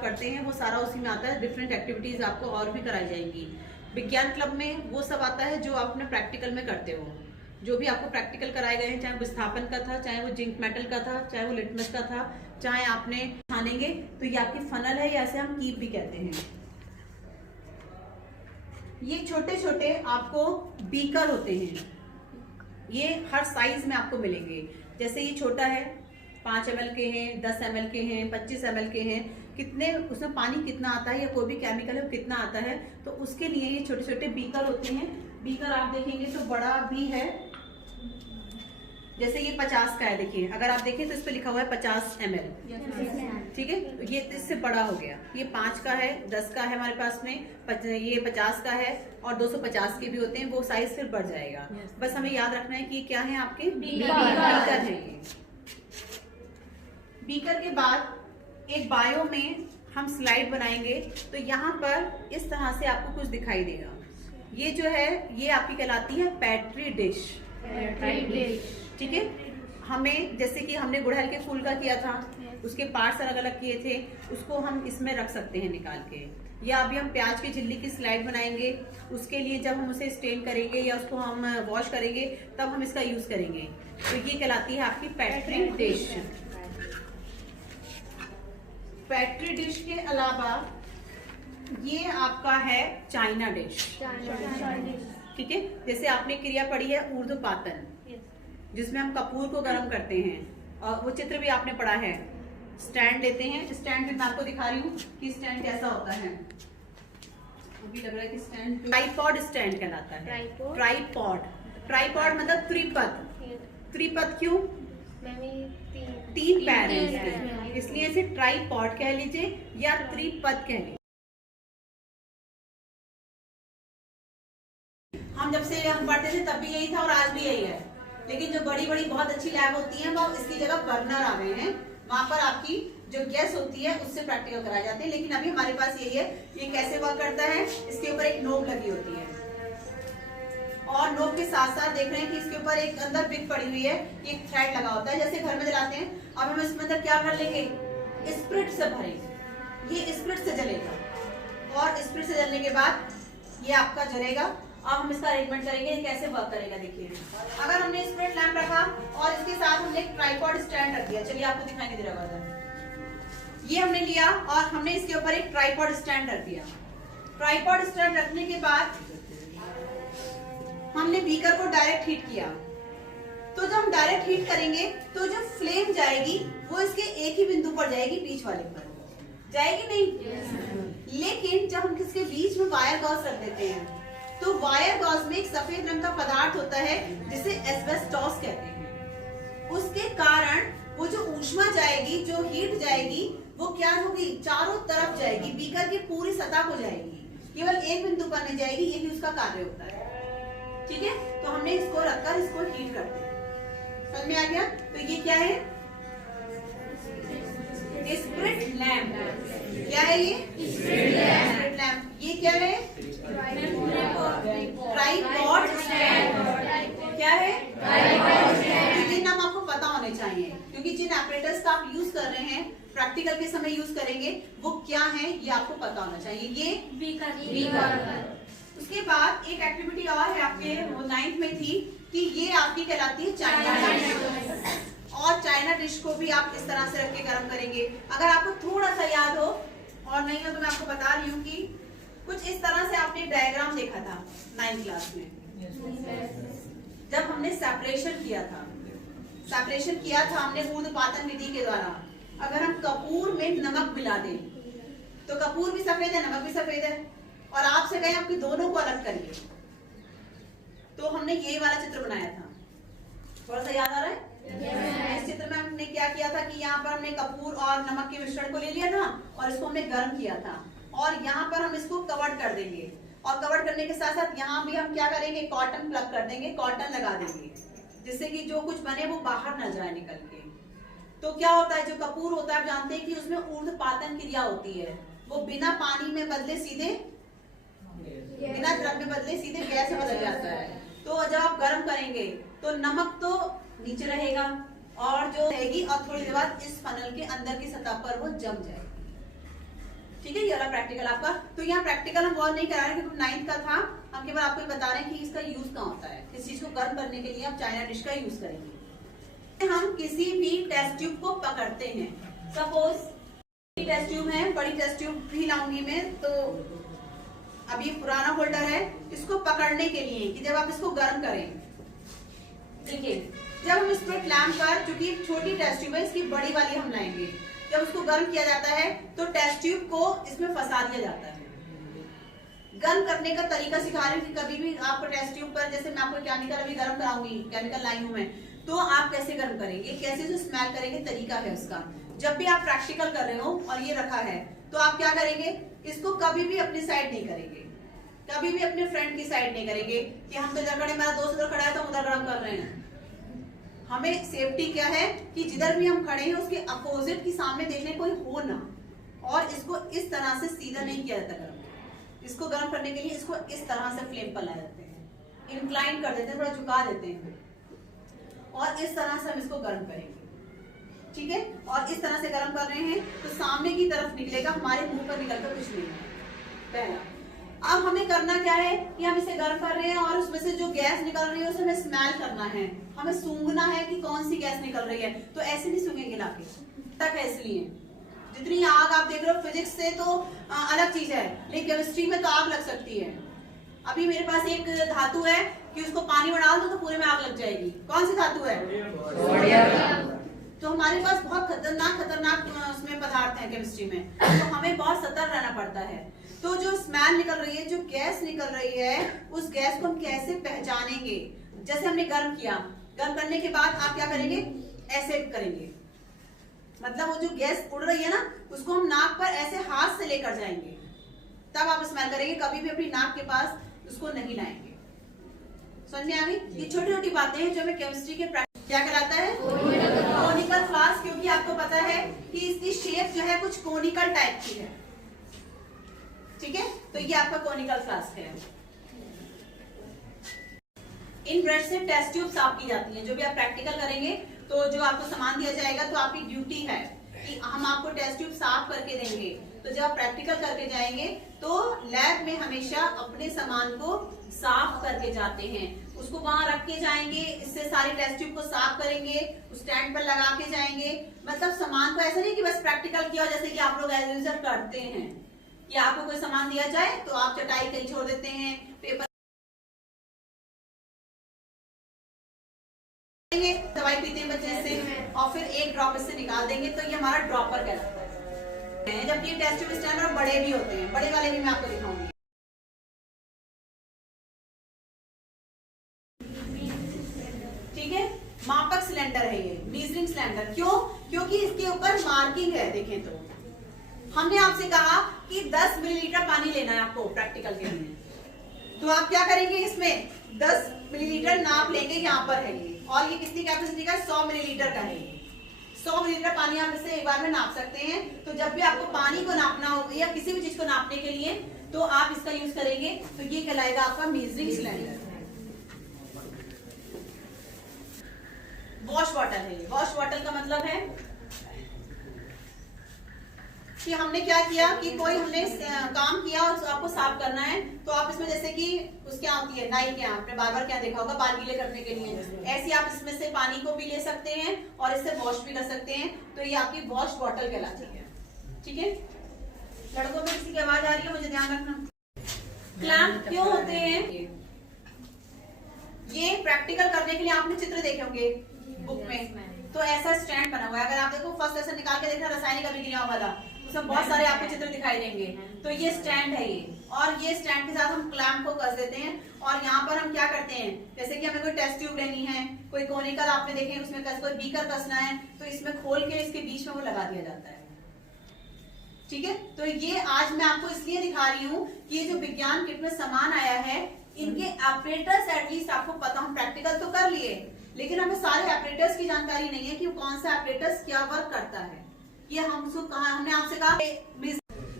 करते हैं वो सारा उसी में आता है। डिफरेंट एक्टिविटीज आपको और भी कराई जाएंगी। विज्ञान क्लब में वो सब आता है जो आप अपने प्रैक्टिकल में करते हो। जो भी आपको प्रैक्टिकल कराए गए हैं, चाहे विस्थापन का था, चाहे वो जिंक मेटल का था, चाहे वो लिटमस का था, चाहे आपने छानेंगे, तो ये आपकी फनल है, या ऐसे हम कीप भी कहते हैं। ये छोटे छोटे आपको बीकर होते हैं, ये हर साइज में आपको मिलेंगे। जैसे ये छोटा है, 5 ml के हैं, 10 ml के हैं, 25 ml के हैं। कितने उसमें पानी कितना आता है या कोई भी केमिकल है वो कितना आता है, तो उसके लिए ये छोटे छोटे बीकर होते हैं। बीकर आप देखेंगे तो बड़ा भी है, जैसे ये 50 का है। देखिए अगर आप देखें तो इस पे लिखा हुआ है 50 ml, ठीक है। तो ये इससे बड़ा हो गया। ये 5 का है, 10 का है हमारे पास में, ये 50 का है, और 250 के भी होते हैं। वो साइज फिर बढ़ जाएगा। बस हमें याद रखना है कि क्या है आपके बीकर है। ये बीकर के बाद एक बायो में हम स्लाइड बनाएंगे, तो यहाँ पर इस तरह से आपको कुछ दिखाई देगा। ये जो है ये आपकी कहलाती है पेट्री डिश, ठीक है। हमें जैसे कि हमने गुड़हल के फूल का किया था, उसके पार्ट्स अलग अलग किए थे, उसको हम इसमें रख सकते हैं निकाल के। या अभी हम प्याज की झिल्ली की स्लाइड बनाएंगे, उसके लिए जब हम उसे स्टेन करेंगे या उसको हम वॉश करेंगे तब हम इसका यूज करेंगे। तो ये कहलाती है आपकी पेट्री डिश। पेट्री डिश के अलावा ये आपका है चाइना डिश, ठीक है। जैसे आपने क्रिया पढ़ी है ऊर्ध्वपातन, जिसमें हम कपूर को गर्म करते हैं, और वो चित्र भी आपने पढ़ा है। स्टैंड लेते हैं, स्टैंड भी मैं आपको दिखा रही हूँ कि स्टैंड कैसा होता है। अभी लग रहा है कि स्टैंड ट्राइपॉड स्टैंड कहलाता है। ट्राइपॉड मतलब त्रिपद। त्रिपद क्यों? 3 पैर हैं, इसलिए इसे ट्राइपॉड कह लीजिए या त्रिपद कह लीजिए। हम जब से हम पढ़ते थे तब भी यही था और आज भी यही है। लेकिन जो बड़ी बड़ी बहुत अच्छी लैब होती हैं वो इसकी जगह बर्नर आ गए हैं। वहां पर आपकी जो गैस होती है उससे प्रैक्टिकल कराए जाते हैं। लेकिन अभी हमारे पास यही है। ये कैसे वर्क करता है? इसके ऊपर एक नोब लगी होती है, और नोब के साथ साथ देख रहे हैं कि इसके ऊपर एक अंदर बिक पड़ी हुई है, एक थ्रेड लगा होता है, जैसे घर में जलाते हैं। अब हम इसमें अंदर क्या भर लेंगे? स्प्रिट से भरेंगे। ये स्प्रिट से जलेगा, और स्प्रिट से जलने के बाद ये आपका जलेगा। अब हम इसका अरेंजमेंट करेंगे कैसे वर्क करेगा। देखिए अगर हमने स्प्रिट लैंप रखा और इसके साथ हमने एक ट्राइपॉड स्टैंड रख दिया, चलिए आपको दिखाई नहीं दे रहा होगा। ये हमने लिया और हमने इसके ऊपर एक ट्राइपॉड स्टैंड रख दिया। ट्राइपॉड स्टैंड रखने के बाद हमने बीकर को डायरेक्ट हीट किया। तो जब हम डायरेक्ट हीट करेंगे तो जो फ्लेम जाएगी वो इसके एक ही बिंदु पर जाएगी, बीच वाले पर जाएगी नहीं। लेकिन जब हम किसके बीच में वायर गॉज रख देते हैं, तो वायर गॉज में एक सफेद रंग का पदार्थ होता है जिसे एस्बेस्टॉस कहते हैं। उसके कारण वो जो ऊष्मा जाएगी, जो हीट जाएगी, वो क्या होगी? चारों तरफ जाएगी, बीकर की पूरी सतह को जाएगी, केवल एक बिंदु पर नहीं जाएगी। यही उसका कार्य होता है, ठीक है। तो हमने इसको रखकर इसको हीट करते हैं। समझ में आ गया? तो ये क्या है? Spirit lamp. क्या है ये? Spirit lamp. ये क्या है? Tripod stand. क्या है? ये नाम आपको पता होने चाहिए, क्योंकि जिन ऑपरेटर्स का आप यूज कर रहे हैं, प्रैक्टिकल के समय यूज करेंगे, वो क्या है ये आपको पता होना चाहिए। ये बीकर। उसके बाद एक एक्टिविटी और है आपके, वो 9th में थी, कि ये आपकी कहलाती है चाइना डिश। और चाइना डिश को भी आप इस तरह से रख के गर्म करेंगे। अगर आपको थोड़ा सा याद हो और नहीं हो तो मैं आपको बता रही हूँ कि कुछ इस तरह से आपने डायग्राम देखा था 9th क्लास में, जब हमने सेपरेशन किया था। सेपरेशन किया था हमने ऊर्ध्वपातन विधि के द्वारा। अगर हम कपूर में नमक मिला दें तो कपूर भी सफेद है, नमक भी सफेद है, और आपसे कहें आपके दोनों को अलग करिए, तो हमने ये वाला चित्र बनाया था। थोड़ा सा याद आ रहा है? इस चित्र में हमने क्या किया था कि यहाँ पर हमने कपूर और नमक के मिश्रण को ले लिया था और इसको हमने गर्म किया था, और यहाँ पर हम इसको कवर कर देंगे। और कवर करने के साथ साथ यहाँ भी हम क्या करेंगे? कॉटन प्लग कर देंगे, कॉटन लगा देंगे, जिससे कि जो कुछ बने वो बाहर ना जाए निकल के। तो क्या होता है, जो कपूर होता है आप जानते हैं कि उसमें ऊर्ध्वपातन क्रिया होती है, वो बिना पानी में बदले सीधे, बिना द्रव में बदले सीधे गैस में बदल जाता है। तो जब आप गर्म करेंगे तो नमक तो नीचे रहेगा और जो रहेगी, और थोड़ी देर बाद इस फनल के अंदर की सतह पर वो जम जाएगी। ठीक है, ये वाला प्रैक्टिकल आपका। तो यहाँ प्रैक्टिकल हम और नहीं करा रहे क्योंकि 9th का था, हम केवल आपको बता रहे हैं कि इसका यूज कहाँ होता है, किस चीज को गर्म करने के लिए आप चाइना डिश का यूज करेंगे। हम किसी भी टेस्ट ट्यूब को पकड़ते हैं, सपोज टेस्ट ट्यूब है, बड़ी टेस्ट ट्यूब भी लाऊंगी मैं, तो अभी पुराना होल्डर है, इसको पकड़ने के लिए कि जब आप इसको गर्म करें, देखिए जब हम इस पर क्लैंप पर, चूंकि छोटी टेस्ट ट्यूब है, इसकी बड़ी वाली हम लाएंगे, जब उसको गर्म किया जाता है तो टेस्ट ट्यूब को इसमें फंसा दिया जाता है। गर्म करने का तरीका सिखा रही हूँ कि कभी भी आपको टेस्ट ट्यूब पर, जैसे मैं आपको केमिकल अभी गर्म कराऊंगी, केमिकल लाई हूं मैं, तो आप कैसे गर्म करेंगे, कैसे जो स्मेल करेंगे, तरीका है उसका। जब भी आप प्रैक्टिकल कर रहे हो और ये रखा है, तो आप क्या करेंगे, इसको कभी भी अपनी साइड नहीं करेंगे, कभी भी अपने फ्रेंड की साइड नहीं करेंगे कि हम तो इधर खड़े, मेरा दोस्त उधर खड़ा है तो हम उधर गर्म कर रहे हैं। हमें सेफ्टी क्या है कि जिधर भी हम खड़े हैं उसके अपोजिट की सामने देखने कोई हो ना, और इसको इस तरह से सीधा नहीं किया जाता गर्म। इसको गर्म करने के लिए इसको इस तरह से फ्लेम पर लाए जाते हैं, इंक्लाइन कर देते हैं, थोड़ा झुका देते हैं, और इस तरह से हम इसको गर्म करेंगे। ठीक है, और इस तरह से गर्म कर रहे हैं तो सामने की तरफ निकलेगा, हमारे मुंह पर निकलकर कुछ नहीं है। पहला, अब हमें करना क्या है कि हम इसे गर्म कर रहे हैं और उसमें से जो गैस निकल रही है उसे हमें स्मेल करना है, हमें सूंघना है कि कौन सी गैस निकल रही है। तो ऐसे नहीं सूंघेंगे लाके, तक है, इसलिए जितनी आग आप देख रहे हो फिजिक्स से तो अलग चीज है, लेकिन केमिस्ट्री में तो आग लग सकती है। अभी मेरे पास एक धातु है कि उसको पानी में डाल दो तो पूरे में आग लग जाएगी। कौन सी धातु है? तो हमारे पास बहुत खतरनाक उसमें पदार्थ है केमिस्ट्री में, तो हमें बहुत सतर्क रहना पड़ता है। तो जो स्मेल निकल रही है, जो गैस निकल रही है, उस गैस को हम कैसे पहचानेंगे? जैसे हमने गर्म किया, गर्म करने के बाद आप क्या करेंगे, ऐसे करेंगे, मतलब वो जो गैस उड़ रही है ना, उसको हम नाक पर ऐसे हाथ से लेकर जाएंगे, तब आप स्मेल करेंगे। कभी भी अपनी नाक के पास उसको नहीं लाएंगे। समझ में आ गई? ये छोटी छोटी बातें हैं जो हमें केमिस्ट्री के क्या कहलाता है, कोनिकल फ्लास्क, क्योंकि आपको पता है कि इसकी शेप जो है कुछ कोनिकल टाइप की है। ठीक है, तो ये आपका कोनिकल फ्लास्क है। इन ब्रश से टेस्ट ट्यूब साफ की जाती है। जो भी आप प्रैक्टिकल करेंगे तो जो आपको सामान दिया जाएगा, तो आपकी ड्यूटी है कि हम आपको टेस्ट ट्यूब साफ करके देंगे। तो जब आप प्रैक्टिकल करके जाएंगे तो लैब में हमेशा अपने सामान को साफ करके जाते हैं, उसको वहां रख के जाएंगे, इससे सारे टेस्ट ट्यूब को साफ करेंगे, उस स्टैंड पर लगा के जाएंगे। मतलब सामान को ऐसा नहीं कि बस प्रैक्टिकल किया जैसे कि आप लोग एज यूजुअल करते हैं कि आपको कोई सामान दिया जाए तो आप चटाई कहीं छोड़ देते हैं, पेपर दवाई पीते हैं बच्चे से और फिर एक ड्रॉप इससे निकाल देंगे, तो ये हमारा ड्रॉपर कहलाता है। जबकि ये टेस्ट ट्यूब स्टैंड और बड़े भी होते हैं, बड़े वाले भी मैं आपको दिखाऊंगी। ठीक है, मापक सिलेंडर है ये, मीजरिंग सिलेंडर। क्यों? क्योंकि इसके ऊपर मार्किंग है। देखें तो हमने आपसे कहा कि 10 मिलीलीटर पानी लेना है आपको प्रैक्टिकल के लिए, तो आप क्या करेंगे, इसमें 10 मिलीलीटर नाप लेंगे, यहाँ पर है ये, और ये कितनी कैपेसिटी का, 100 मिलीलीटर का है। 100 मिलीलीटर पानी आप इससे एक बार में नाप सकते हैं। तो जब भी आपको पानी को नापना होगा या किसी भी चीज को नापने के लिए, तो आप इसका यूज करेंगे। तो ये कहलाएगा आपका मेजरिंग सिलेंडर। वॉश बॉटल है ये। वॉश बॉटल का मतलब है कि हमने क्या किया कि कोई हमने काम किया और आपको साफ करना है, तो आप इसमें जैसे कि उसके आती है नाई के, आपने बार-बार क्या देखा होगा, बाल गीले करने के लिए, ऐसे आप इसमें से पानी को भी ले सकते हैं और इससे वॉश भी कर सकते हैं। तो ये आपकी वॉश बॉटल कहलाती है। ठीक है, लड़कों में किसी की आवाज आ रही है, मुझे ध्यान रखना। क्लैंप क्यों होते हैं? ये प्रैक्टिकल करने के लिए आपने चित्र देखे होंगे बुक में, तो ऐसा स्टैंड बना हुआ है। अगर आप देखो फर्स्ट लेसन निकाल के देखना रासायनिक अभिक्रियाओं वाला, उसमें बहुत सारे आपको चित्र दिखाई देंगे। तो ये स्टैंड है ये, और ये स्टैंड के साथ हम क्लैंप को कस देते हैं। और यहाँ पर हम क्या करते हैं, जैसे कि हमें कोई टेस्ट ट्यूब लेनी है, कोई कोनिकल आपने देखे उसमें कोई बीकर कसना है, तो इसमें खोल के इसके बीच में वो लगा दिया जाता है। ठीक है, तो ये आज मैं आपको इसलिए दिखा रही हूँ कि ये जो विज्ञान किट में सामान आया है, इनके ऑपरेटर्स एटलीस्ट आपको पता हो। प्रैक्टिकल तो कर लिए, लेकिन हमें सारे ऑपरेटर्स की जानकारी नहीं है कि कौन सा ऑपरेटर्स क्या वर्क करता है। ये हम उसको कहा, हमने आपसे कहा,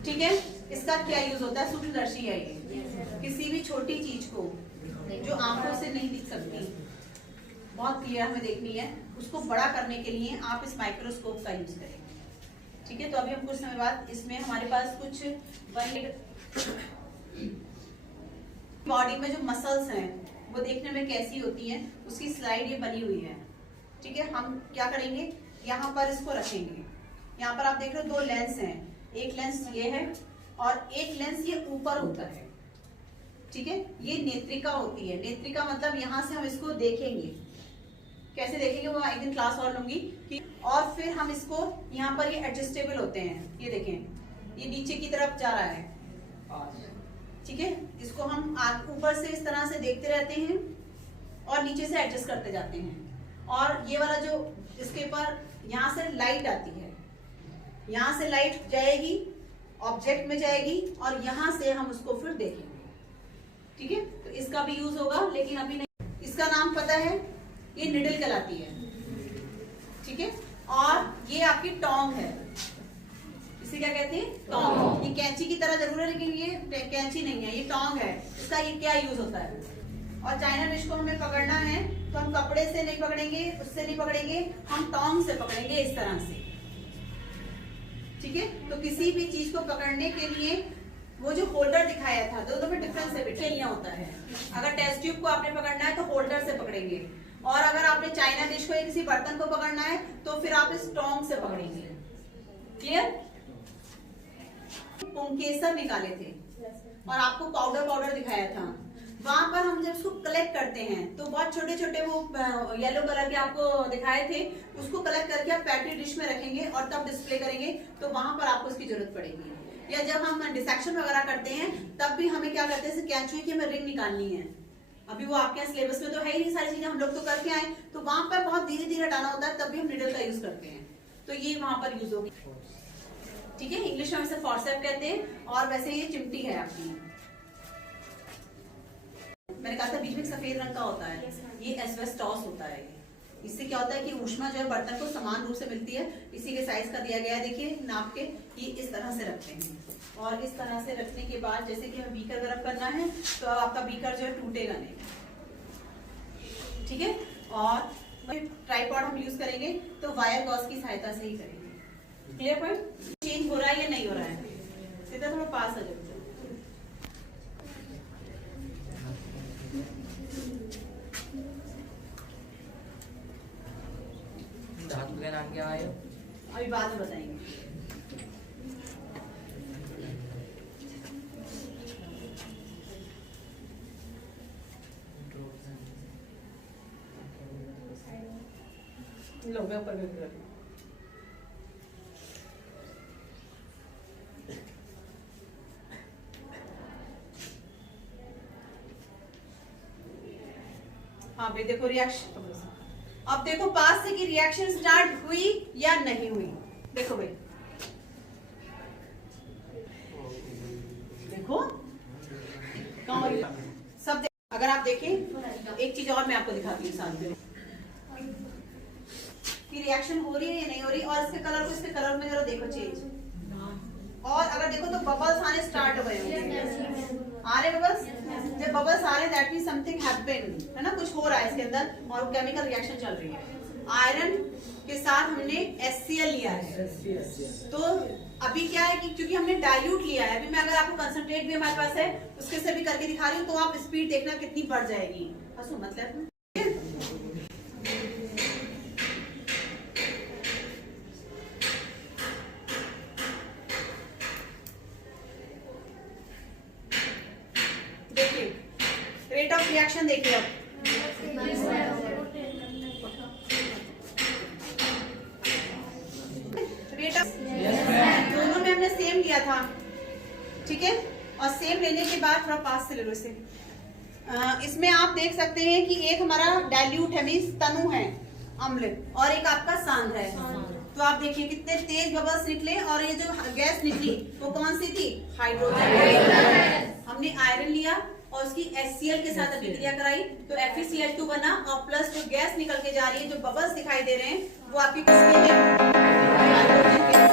ठीक है, इसका क्या यूज होता है, सूक्ष्मदर्शी है ये, किसी भी छोटी चीज को जो आंखों से नहीं दिख सकती, बहुत क्लियर हमें देखनी है, उसको बड़ा करने के लिए आप इस माइक्रोस्कोप का यूज करेंगे। ठीक है, तो अभी हम कुछ समय बाद इसमें हमारे पास कुछ बॉडी में जो मसल्स हैं वो देखने में कैसी होती हैं, उसकी स्लाइड ये बनी हुई है। ठीक है, हम क्या करेंगे, यहाँ पर इसको रखेंगे। यहाँ पर आप देख रहे हो 2 लेंस हैं, एक लेंस ये है और एक लेंस ये ऊपर होता है। ठीक है, ये नेत्रिका होती है। नेत्रिका मतलब यहाँ से हम इसको देखेंगे, कैसे देखेंगे वो एक दिन क्लास और लूंगी कि, और फिर हम इसको यहाँ पर ये एडजस्टेबल होते हैं, ये देखें ये नीचे की तरफ जा रहा है। ठीक है, इसको हम ऊपर से इस तरह से देखते रहते हैं और नीचे से एडजस्ट करते जाते हैं। और ये वाला जो इसके ऊपर यहाँ से लाइट आती है, यहाँ से लाइट जाएगी ऑब्जेक्ट में जाएगी और यहाँ से हम उसको फिर देखेंगे। ठीक है, तो इसका भी यूज होगा, लेकिन अभी नहीं। इसका नाम पता है, ये निडल कहलाती है। ठीक है, और ये आपकी टोंग है, इसे क्या कहते हैं, टोंग। ये कैंची की तरह जरूर है लेकिन ये कैंची नहीं है, ये टोंग है। इसका ये क्या यूज होता है। और चाइना फिश को हमें पकड़ना है तो हम कपड़े से नहीं पकड़ेंगे, उससे नहीं पकड़ेंगे, हम टोंग से पकड़ेंगे, इस तरह से। ठीक है, तो किसी भी चीज को पकड़ने के लिए वो जो होल्डर दिखाया था, दोनों में डिफरेंस है, बेटा होता है। अगर टेस्ट ट्यूब को आपने पकड़ना है तो होल्डर से पकड़ेंगे, और अगर आपने चाइना डिश को या किसी बर्तन को पकड़ना है तो फिर आप इस टोंग से पकड़ेंगे। क्लियर। पुंकेसर निकाले थे और आपको पाउडर दिखाया था। वहां पर हम जब उसको कलेक्ट करते हैं तो बहुत छोटे छोटे वो येलो कलर के आपको दिखाए थे, उसको कलेक्ट करके आप पैटी डिश में रखेंगे और तब डिस्प्ले करेंगे, तो वहां पर आपको इसकी जरूरत पड़ेगी। या जब हम डिसेक्शन वगैरह करते हैं तब भी हमें क्या करते हैं, कैंचुई की हमें रिंग निकालनी है। अभी वो आपके यहाँ सिलेबस में तो है ही नहीं सारी चीजें, हम लोग तो करके आए, तो वहां पर बहुत धीरे धीरे हटाना होता है, तब भी हम निडल का यूज करते हैं, तो ये वहां पर यूज होगी। ठीक है, इंग्लिश में हम इसे फॉर्सेप कहते हैं, और वैसे ये चिमटी है आपकी। मैंने कहा था बीच में सफेद रंग का होता है, ये एस्बेस्टॉस होता है। इससे क्या होता है कि ऊष्मा जो है बर्तन को समान रूप से मिलती है, इसी के साइज का दिया गया है, देखिए नाप के, ये इस तरह से रखते हैं। और इस तरह से रखने के बाद जैसे कि हमें बीकर गर्म करना है तो अब आपका बीकर जो है टूटेगा नहीं। ठीक है, और ट्राइपॉड हम यूज करेंगे तो वायर गॉज की सहायता से ही करेंगे। Clear point. चेंज हो रहा है या नहीं हो रहा है, सीधा थोड़ा पास आ जाओ। धातु का नाम क्या है, अभी बाद में बताएंगे। लो मैं ऊपर कर हाँ भाई देखो रिएक्शन, अब देखो पास से कि रिएक्शन स्टार्ट हुई या नहीं हुई। देखो भाई देखो सब अगर आप देखें, एक चीज और मैं आपको दिखाती हूँ साथ में कि रिएक्शन हो रही है या नहीं हो रही, और इसके कलर को इसके कलर में जरा देखो चेंज। और अगर देखो तो बबल्स आने स्टार्ट हो गए आ रहे बबल्स, जब बबल्स आ रहे हैं दैट मींस समथिंग हैपेंड, है ना, कुछ हो रहा है इसके अंदर और केमिकल रिएक्शन चल रही है। आयरन के साथ हमने HCl लिया है, तो अभी क्या है कि क्योंकि हमने डाइल्यूट लिया है, अभी मैं अगर आपको कंसंट्रेट भी हमारे पास है उसके से भी करके दिखा रही हूँ, तो आप स्पीड देखना कितनी बढ़ जाएगी। हंसो मतलब रेट ऑफ रिएक्शन देखिए अब रेट ऑफ दोनों में हमने सेम लिया था। ठीक है, और सेम लेने के बाद थोड़ा पास से ले लो इसे। इसमें आप देख सकते हैं कि एक हमारा डाइल्यूट है, मींस तनु है अम्ल, और एक आपका सांद्र है। तो आप देखिए कितने तेज बबल्स निकले, और ये जो गैस निकली वो कौन सी थी, हाइड्रोजन। हमने आयरन लिया, और उसकी HCl के साथ अभिक्रिया कराई तो FeCl2 बना और प्लस जो गैस निकल के जा रही है, जो बबल्स दिखाई दे रहे हैं, वो आपकी किसके हैं? हाइड्रोजन के